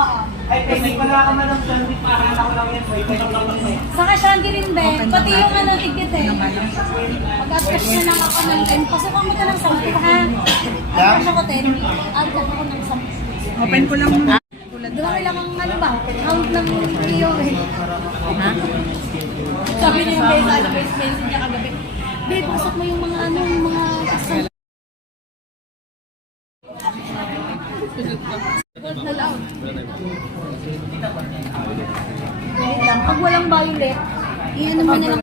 Oo. Ay, kasi wala ka man ng shandy, parang ako lang yan. Saka shandy rin, be. Pati yung ano, ticket eh. Mag-ask na lang ako ng 10. Pasukan mo ka ng 10, ha? Ang ako 10. Ang ako ng 10. Open ko lang muna. Di ba kailangan ano ba? Count ng iyo eh. Ha? Sabi niya yung base message niya kagabi. Babe, pasok mo yung mga ano, yung mga kasal. Gold na lang. Wait lang. Pag walang violet, iyan mo na lang.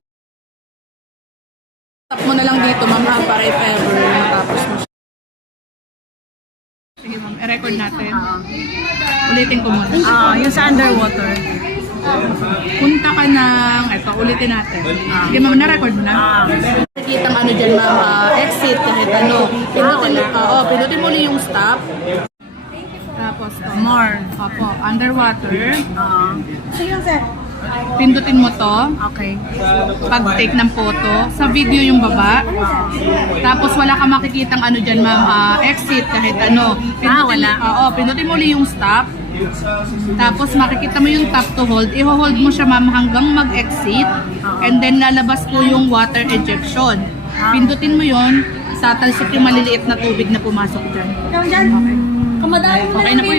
Tap mo na lang dito, ma'am, ha, para if ever matapos mo siya. Sige, ma'am. I-record natin. Ulitin ko muna. Yung sa underwater. Punta ka ng, eto, ulitin natin. Sige, ma'am, na-record mo na. Nakikita ano dyan, ma'am, exit, kahit ano. Pinutin mo ulit yung stop. Tapos, more. Opo, underwater. Sige lang, sir. Pindutin mo to. Okay. Pag-take ng photo. Sa video yung baba. Tapos wala ka makikitang ano dyan, ma'am, exit kahit ano. Wala. Oo, pindutin mo ulit yung stop. Tapos makikita mo yung tap to hold. I-hold mo siya, ma'am, hanggang mag-exit. And then lalabas po yung water ejection. Pindutin mo yun. Tatalsik yung maliliit na tubig na pumasok dyan. Ikaw dyan. Kamadami mo Okay na na po.